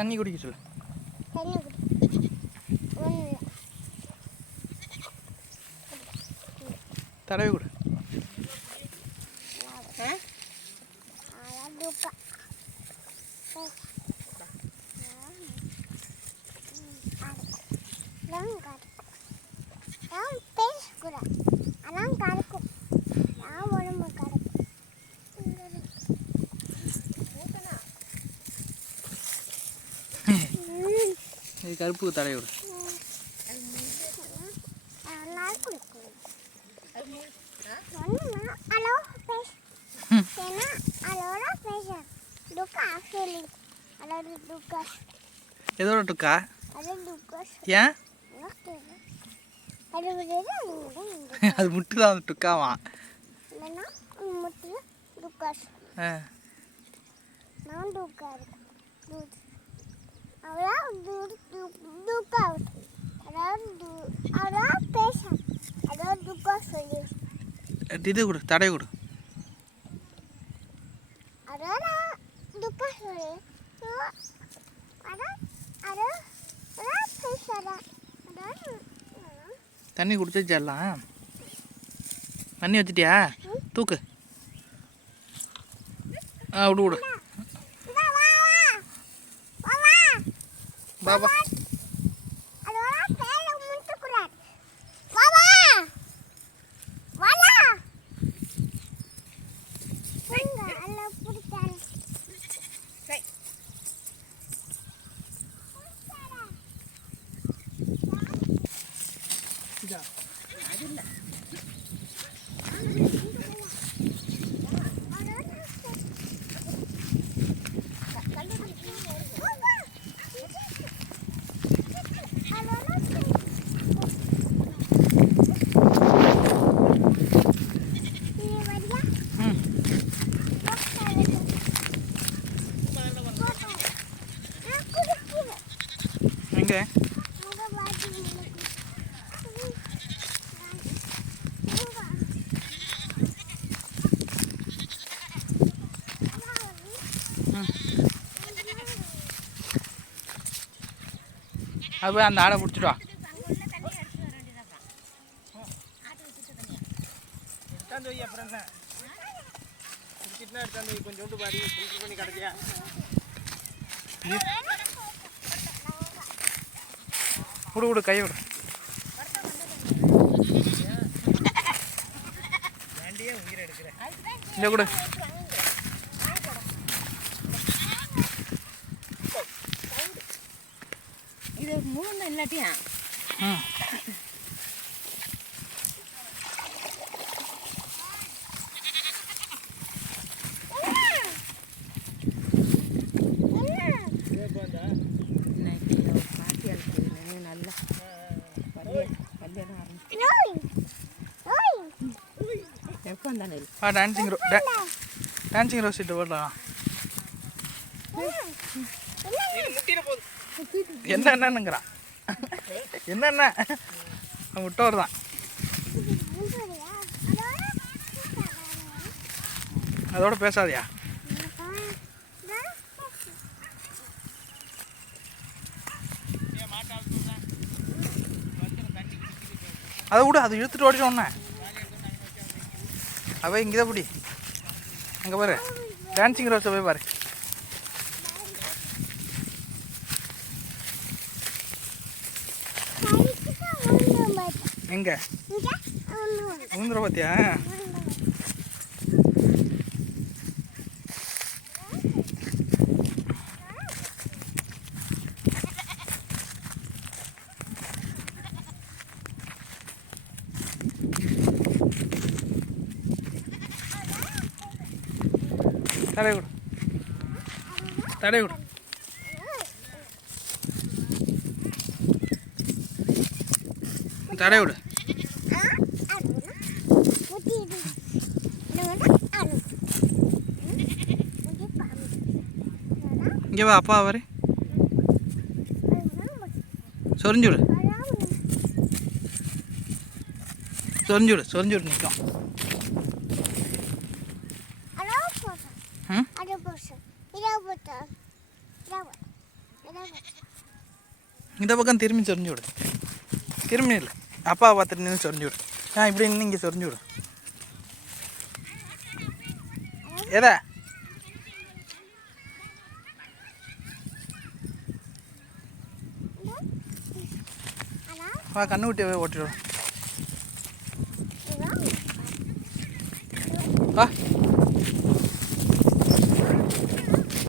தண்ணி குடிக்க சொல்லு. தண்ணி தடவை கொடு. பேசக்கூடாது அதோட டுக்கா எதோட டுக்கா? ஏன்? அது முட்டு தான் அந்த டுக்காவா? நான் டுக்கா இது கொடு தடவை கொடு தண்ணி குடிச்சிச்சு எல்லாம் தண்ணி வச்சிட்டியா? தூக்கு. ஆ விடு விடு இந்தா வா வா வா வா பாபா அதோட பேரை முட்டுக்கூடாது வா வா வாடா வாங்க அல்ல பிடிக்காது ம் எங்கே அது போய் அந்த ஆடை பிடிச்சிட்டு வா. எடுத்தாந்து வை அப்புறம் என்ன? குடிச்சிட்டுனா எடுத்தாந்து வை கொஞ்சோண்டு பாரி ஃபில்டர் பண்ணி கிடச்சியா விடு விடு கை விடு. இந்த கொடு. வந்தானே? ஆ டான்சிங் ரோ டான்சிங் ரோஸ் இட்டு போடலாம். முட்டிட போகுது என்ன என்னன்னுங்கிறான் அவன் விட்டவர் தான். அதோட பேசாதியா? அதை விடு அது இழுத்துட்டு ஓடிட்டு ஒன்று அவ இங்கே தான் பிடி. அங்கே பாரு. டான்சிங் ரோஸை போய் பாரு. எங்கே? உந்துற பார்த்தியா தடை விடு. தடை விடு. தடை விடு. இங்கே வா அப்பா வரு சொரிஞ்சு விடு சொரிஞ்சு விடு சொரிஞ்சு விடு நிற்கும் ம் அது போச்சு இதை போட்டு இதை இந்த பக்கம் திரும்பி சொரிஞ்சு விடு திரும்பி இல்லை அப்பா பார்த்துட்டு நின்று சொரிஞ்சு விடு ஆ இப்படி நின்று இங்கே சொரிஞ்சு விடு எதை? வா கண்ணு விட்டு ஓட்டிடுவோம் வா.